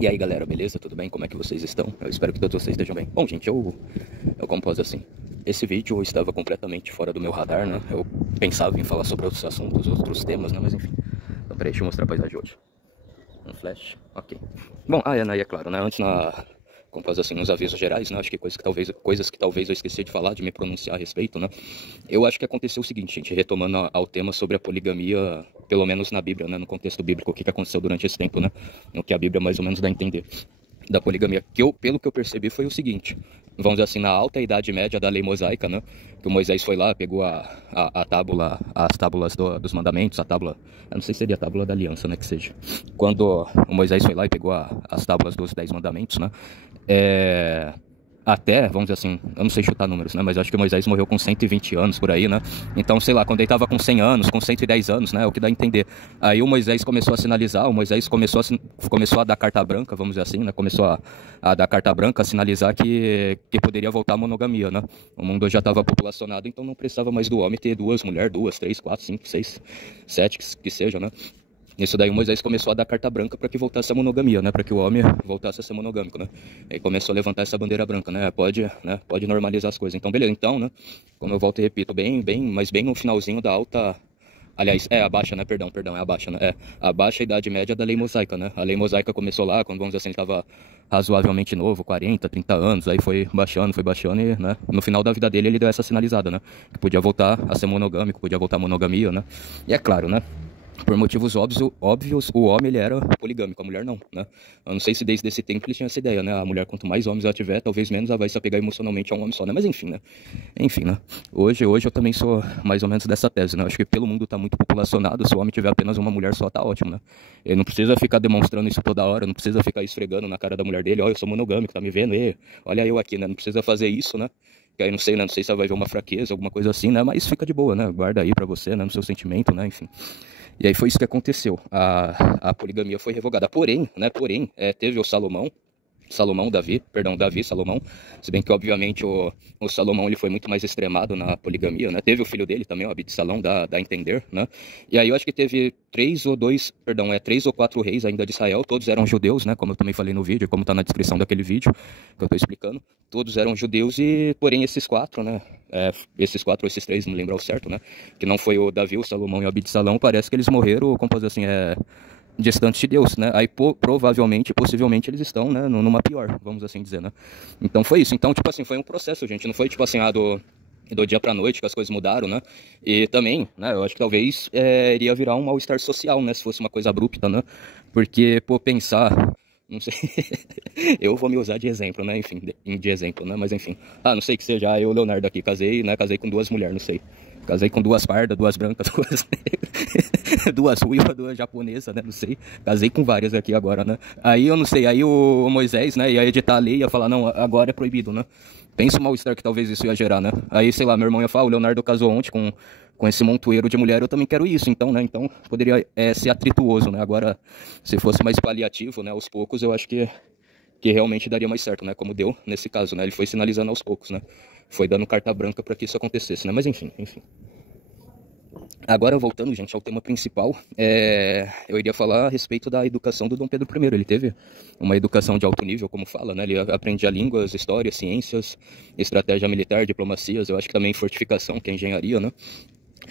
E aí galera, beleza? Tudo bem? Como é que vocês estão? Eu espero que todos vocês estejam bem. Bom, gente, eu compus assim. Esse vídeo estava completamente fora do meu radar, né? Eu pensava em falar sobre outros assuntos, outros temas, né? Mas enfim. Então, peraí, deixa eu mostrar a paisagem de hoje. Um flash, ok. Bom, é claro, né? Antes compus assim, nos avisos gerais, né? Acho que coisas que talvez eu esqueci de falar, de me pronunciar a respeito, né? Eu acho que aconteceu o seguinte, gente, retomando ao tema sobre a poligamia, pelo menos na Bíblia, né? No contexto bíblico, o que aconteceu durante esse tempo, né? No que a Bíblia mais ou menos dá a entender da poligamia, pelo que eu percebi, foi o seguinte: vamos dizer assim, na alta idade média da lei mosaica, né? Que o Moisés foi lá, pegou a tábula, as tábulas dos mandamentos, a tábula, eu não sei se seria a tábula da aliança, né? Que seja. Quando o Moisés foi lá e pegou as tábulas dos 10 mandamentos, né? Até, vamos dizer assim, eu não sei chutar números, né? Mas eu acho que Moisés morreu com 120 anos por aí, né? Então, sei lá, quando ele estava com 100 anos, com 110 anos, né? É o que dá a entender. Aí o Moisés começou a sinalizar, o Moisés começou a dar carta branca, vamos dizer assim, né? Começou a dar carta branca, a sinalizar que poderia voltar a monogamia, né? O mundo já estava populacionado, então não precisava mais do homem ter duas mulheres, duas, três, quatro, cinco, seis, sete, que seja, né? Isso daí o Moisés começou a dar carta branca para que voltasse a monogamia, né? Para que o homem voltasse a ser monogâmico, né? Aí começou a levantar essa bandeira branca, né? Pode normalizar as coisas. Então, beleza. Então, né? Como eu volto e repito, mas bem no finalzinho da alta. Aliás, é a baixa, né? Perdão, é a baixa, né? É a baixa idade média da lei mosaica, né? A lei mosaica começou lá, quando, vamos dizer assim, ele estava razoavelmente novo, 40, 30 anos, aí foi baixando e, né? No final da vida dele ele deu essa sinalizada, né? Que podia voltar a ser monogâmico, podia voltar à monogamia, né? E é claro, né? Por motivos óbvios, o homem ele era poligâmico, a mulher não, né? Eu não sei se desde esse tempo ele tinha essa ideia, né? A mulher, quanto mais homens ela tiver, talvez menos ela vai se apegar emocionalmente a um homem só, né? Mas enfim, né? Enfim, né? Hoje eu também sou mais ou menos dessa tese, né? Eu acho que pelo mundo tá muito populacionado, se o homem tiver apenas uma mulher só, tá ótimo, né? Ele não precisa ficar demonstrando isso toda hora, não precisa ficar esfregando na cara da mulher dele, ó, eu sou monogâmico, tá me vendo? E, olha eu aqui, né? Não precisa fazer isso, né? Que aí não sei, né? Não sei se ela vai ver uma fraqueza, alguma coisa assim, né? Mas fica de boa, né? Guarda aí pra você, né? No seu sentimento, né? Enfim. E aí foi isso que aconteceu. A poligamia foi revogada. Teve o Salomão, se bem que obviamente o Salomão ele foi muito mais extremado na poligamia, né? Teve o filho dele também, o Absalão, dá a entender, né? E aí eu acho que teve três ou quatro reis ainda de Israel, todos eram judeus, né? Como eu também falei no vídeo, como tá na descrição daquele vídeo que eu tô explicando, todos eram judeus e, porém, esses quatro, né? Esses quatro ou esses três, não lembro ao certo, né? Que não foi o Davi, o Salomão e o Absalão, parece que eles morreram, como pode dizer assim, distantes de Deus, né? Aí provavelmente, possivelmente eles estão, né, numa pior, vamos assim dizer, né? Então foi isso. Então, tipo assim, foi um processo, gente. Não foi tipo assim, do dia pra noite que as coisas mudaram, né? E também, né, eu acho que talvez iria virar um mal-estar social, né? Se fosse uma coisa abrupta, né? Porque, pô, pensar. Não sei. Eu vou me usar de exemplo, né? Enfim, de exemplo, né? Mas enfim. Ah, não sei que seja. Eu, Leonardo, aqui, casei, né? Casei com duas mulheres, não sei. Casei com duas pardas, duas brancas, duas negras, duas ruivas, duas japonesas, né? Não sei. Casei com várias aqui agora, né? Aí eu não sei, aí o Moisés, né, ia editar a lei e ia falar, não, agora é proibido, né? Pensa o mal-estar que talvez isso ia gerar, né? Aí, sei lá, meu irmão ia falar, o Leonardo casou ontem com esse montoeiro de mulher, eu também quero isso, então, né? Então poderia ser atrituoso, né? Agora, se fosse mais paliativo, né, aos poucos, eu acho que realmente daria mais certo, né? Como deu nesse caso, né? Ele foi sinalizando aos poucos, né? Foi dando carta branca para que isso acontecesse, né? Mas enfim. Agora, voltando, gente, ao tema principal, eu iria falar a respeito da educação do Dom Pedro I. Ele teve uma educação de alto nível, como fala, né? Ele aprendia línguas, história, ciências, estratégia militar, diplomacias, eu acho que também fortificação, que é engenharia, né?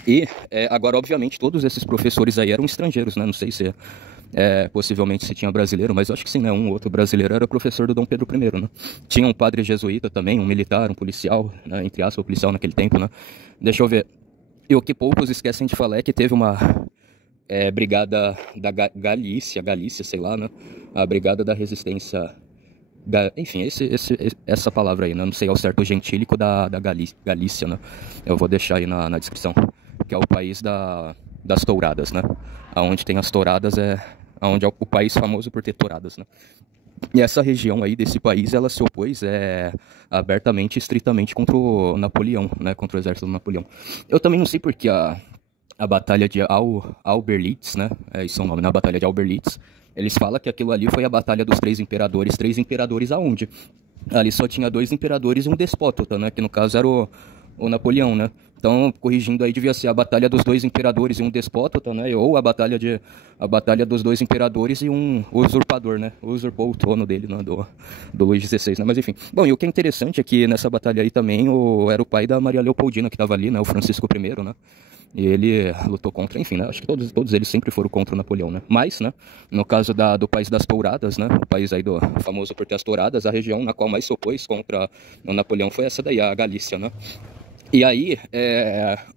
E, agora, obviamente, todos esses professores aí eram estrangeiros, né? Não sei se possivelmente se tinha brasileiro, mas eu acho que sim, né? Um outro brasileiro era professor do Dom Pedro I, né? Tinha um padre jesuíta também, um militar, um policial, né? Entre aspas, policial naquele tempo, né? Deixa eu ver. E o que poucos esquecem de falar é que teve uma brigada da Galícia, sei lá, né? A brigada da resistência, enfim, essa palavra aí, né? Não sei ao certo o gentílico da Galícia, né? Eu vou deixar aí na descrição, que é o país das touradas, né? Aonde tem as touradas aonde é o país famoso por ter touradas, né? E essa região aí desse país, ela se opôs abertamente e estritamente contra o Napoleão, né? Contra o exército do Napoleão. Eu também não sei porque a batalha de Auberlitz, né? Isso é o nome, né? A batalha de Auberlitz. Eles falam que aquilo ali foi a batalha dos três imperadores. Três imperadores aonde? Ali só tinha dois imperadores e um despótata, né? Que no caso era o Napoleão, né? Então, corrigindo aí, devia ser a batalha dos dois imperadores e um despóta, né? Ou a batalha dos dois imperadores e um usurpador, né? Usurpou o trono dele, né? Do Luís XVI, né? Mas enfim. Bom, e o que é interessante é que nessa batalha aí também era o pai da Maria Leopoldina que estava ali, né? O Francisco I, né? E ele lutou contra, enfim, né? Acho que todos eles sempre foram contra o Napoleão, né? Mas, né? No caso do país das touradas, né? O país aí famoso por ter as touradas, a região na qual mais se opôs contra o Napoleão foi essa daí, a Galícia, né? E aí,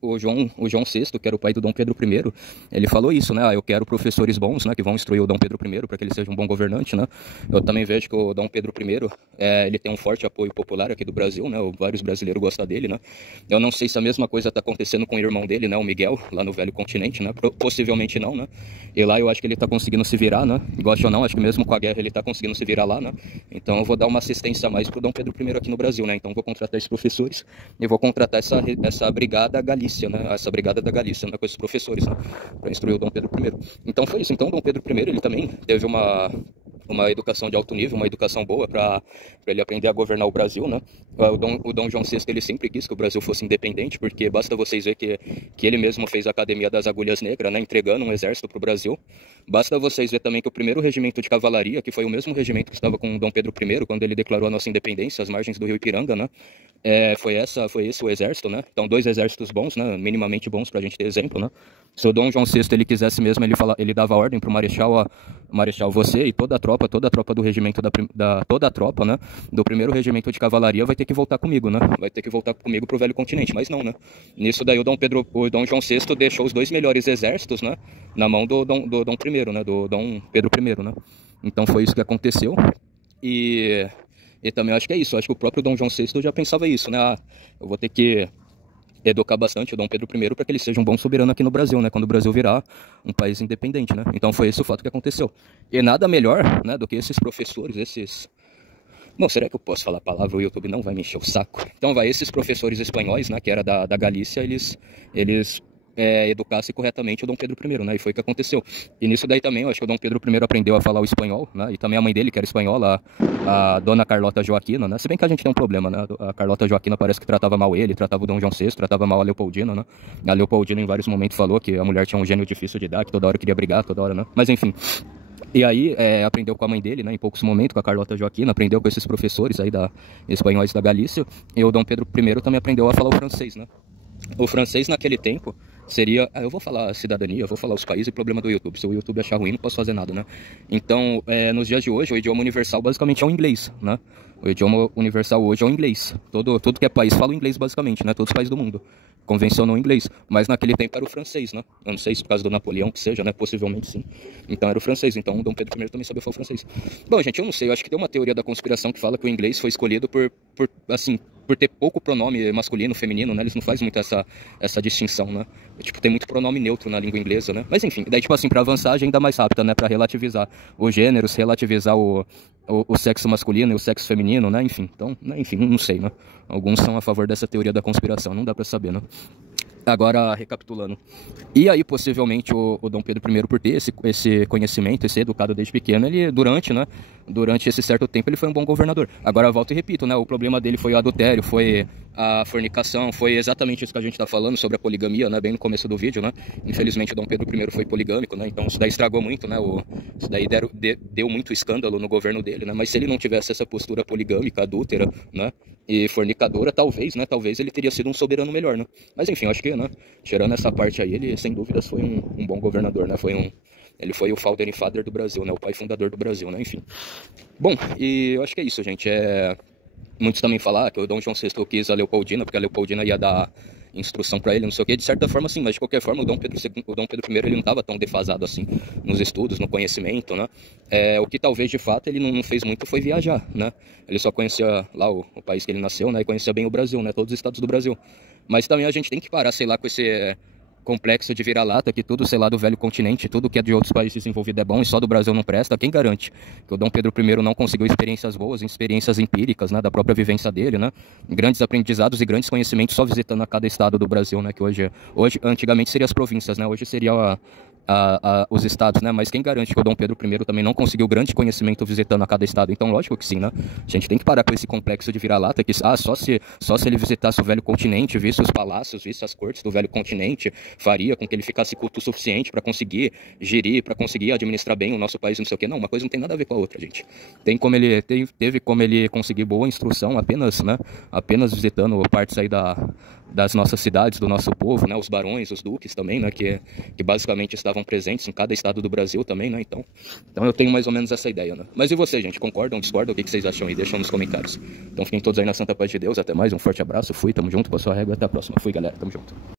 o João VI, que era o pai do Dom Pedro I, ele falou isso, né? Eu quero professores bons, né? Que vão instruir o Dom Pedro I para que ele seja um bom governante, né? Eu também vejo que o Dom Pedro I, ele tem um forte apoio popular aqui do Brasil, né? Vários brasileiros gostam dele, né? Eu não sei se a mesma coisa está acontecendo com o irmão dele, né? O Miguel, lá no Velho Continente, né? Possivelmente não, né? E lá eu acho que ele está conseguindo se virar, né? Goste ou não, acho que mesmo com a guerra ele está conseguindo se virar lá, né? Então eu vou dar uma assistência a mais pro Dom Pedro I aqui no Brasil, né? Então eu vou contratar esses professores e vou contratar essa brigada Galícia, né? Essa brigada da Galícia, né? Com esses professores, né? Para instruir o Dom Pedro I. Então foi isso. Então o Dom Pedro I, ele também teve uma educação de alto nível, uma educação boa para ele aprender a governar o Brasil, né? O Dom João VI, ele sempre quis que o Brasil fosse independente, porque basta vocês ver que ele mesmo fez a Academia das Agulhas Negras, né? Entregando um exército para o Brasil. Basta vocês ver também que o primeiro regimento de cavalaria, que foi o mesmo regimento que estava com o Dom Pedro I, quando ele declarou a nossa independência, às margens do rio Ipiranga, né? Foi esse o exército, né? Então, dois exércitos bons, né? Minimamente bons pra gente ter exemplo, né? Se o Dom João VI, ele quisesse mesmo, ele dava ordem pro Marechal, Marechal, você e toda a tropa do regimento toda a tropa, né? Do primeiro regimento de cavalaria vai ter que voltar comigo, né? Vai ter que voltar comigo pro Velho Continente, mas não, né? Nisso daí o Dom João VI deixou os dois melhores exércitos, né? Na mão do Dom I, né? Do Dom Pedro I, né? Então foi isso que aconteceu. E também acho que é isso, acho que o próprio Dom João VI já pensava isso, né? Eu vou ter que educar bastante o Dom Pedro I para que ele seja um bom soberano aqui no Brasil, né? Quando o Brasil virar um país independente, né? Então foi esse o fato que aconteceu. E nada melhor, né, do que esses professores, Bom, será que eu posso falar a palavra? O YouTube não vai me encher o saco. Então esses professores espanhóis, né, que era da Galícia, eles educasse corretamente o Dom Pedro I, né? E foi o que aconteceu. E nisso daí também, eu acho que o Dom Pedro I aprendeu a falar o espanhol, né? E também a mãe dele, que era espanhola, a Dona Carlota Joaquina, né? Se bem que a gente tem um problema, né? A Carlota Joaquina parece que tratava mal ele, tratava o Dom João VI, tratava mal a Leopoldina, né? A Leopoldina em vários momentos falou que a mulher tinha um gênio difícil de dar, que toda hora queria brigar, toda hora, né? Mas enfim. E aí, aprendeu com a mãe dele, né, em poucos momentos, com a Carlota Joaquina, aprendeu com esses professores aí espanhóis da Galícia, e o Dom Pedro I também aprendeu a falar o francês, né? O francês naquele tempo seria... eu vou falar a cidadania, eu vou falar os países e problema do YouTube. Se o YouTube achar ruim, não posso fazer nada, né? Então, nos dias de hoje, o idioma universal basicamente é o inglês, né? O idioma universal hoje é o inglês. Tudo que é país fala o inglês basicamente, né? Todos os países do mundo convencionam o inglês. Mas naquele tempo era o francês, né? Eu não sei se por causa do Napoleão que seja, né? Possivelmente sim. Então era o francês. Então o Dom Pedro I também sabia falar francês. Bom, gente, eu não sei. Eu acho que tem uma teoria da conspiração que fala que o inglês foi escolhido por ter pouco pronome masculino, feminino, né? Eles não fazem muito essa distinção, né? Tipo, tem muito pronome neutro na língua inglesa, né? Mas enfim, daí tipo assim, pra avançar a agenda mais rápida, né? Pra relativizar os gêneros, relativizar o sexo masculino e o sexo feminino, né? Enfim, então, né? Enfim, não sei, né? Alguns são a favor dessa teoria da conspiração, não dá pra saber, né? Agora, recapitulando. E aí, possivelmente, o Dom Pedro I, por ter esse conhecimento, esse educado desde pequeno, ele, durante esse certo tempo, ele foi um bom governador. Agora, volto e repito, né? O problema dele foi o adultério, foi a fornicação, foi exatamente isso que a gente tá falando sobre a poligamia, né? Bem no começo do vídeo, né? Infelizmente, o Dom Pedro I foi poligâmico, né? Então, isso daí estragou muito, né? Isso daí deu muito escândalo no governo dele, né? Mas se ele não tivesse essa postura poligâmica, adúltera, né? E fornicadora, talvez, né? Talvez ele teria sido um soberano melhor, né? Mas enfim, eu acho que, né? Tirando essa parte aí, ele sem dúvidas foi um bom governador, né? Ele foi o founding father do Brasil, né? O pai fundador do Brasil, né? Enfim. Bom, e eu acho que é isso, gente. Muitos também falar que o Dom João VI quis a Leopoldina, porque a Leopoldina ia dar instrução para ele, não sei o que, de certa forma sim, mas de qualquer forma o Dom Pedro I ele não estava tão defasado assim nos estudos, no conhecimento, né? O que talvez de fato ele não fez muito foi viajar, né? Ele só conhecia lá o país que ele nasceu, né? E conhecia bem o Brasil, né? Todos os estados do Brasil. Mas também a gente tem que parar, sei lá, com esse complexo de vira-lata, que tudo, sei lá, do velho continente, tudo que é de outros países desenvolvidos é bom e só do Brasil não presta. Quem garante que o Dom Pedro I não conseguiu experiências boas, experiências empíricas, né, da própria vivência dele, né, grandes aprendizados e grandes conhecimentos só visitando a cada estado do Brasil, né, que hoje antigamente seria as províncias, né, hoje seria os estados, né? Mas quem garante que o Dom Pedro I também não conseguiu grande conhecimento visitando a cada estado? Então, lógico que sim, né? A gente tem que parar com esse complexo de vira-lata que, só se ele visitasse o velho continente, visse os palácios, visse as cortes do velho continente, faria com que ele ficasse culto o suficiente para conseguir gerir, para conseguir administrar bem o nosso país, não sei o quê. Não, uma coisa não tem nada a ver com a outra, gente. Teve como ele conseguir boa instrução apenas, né? Apenas visitando partes aí das nossas cidades, do nosso povo, né? Os barões, os duques também, né? Que basicamente estavam presentes em cada estado do Brasil também, né? Então eu tenho mais ou menos essa ideia, né? Mas e você, gente? Concordam, discordam? O que vocês acham aí? Deixam nos comentários. Então fiquem todos aí na santa paz de Deus. Até mais, um forte abraço. Fui, tamo junto, passou a régua. Até a próxima. Fui, galera. Tamo junto.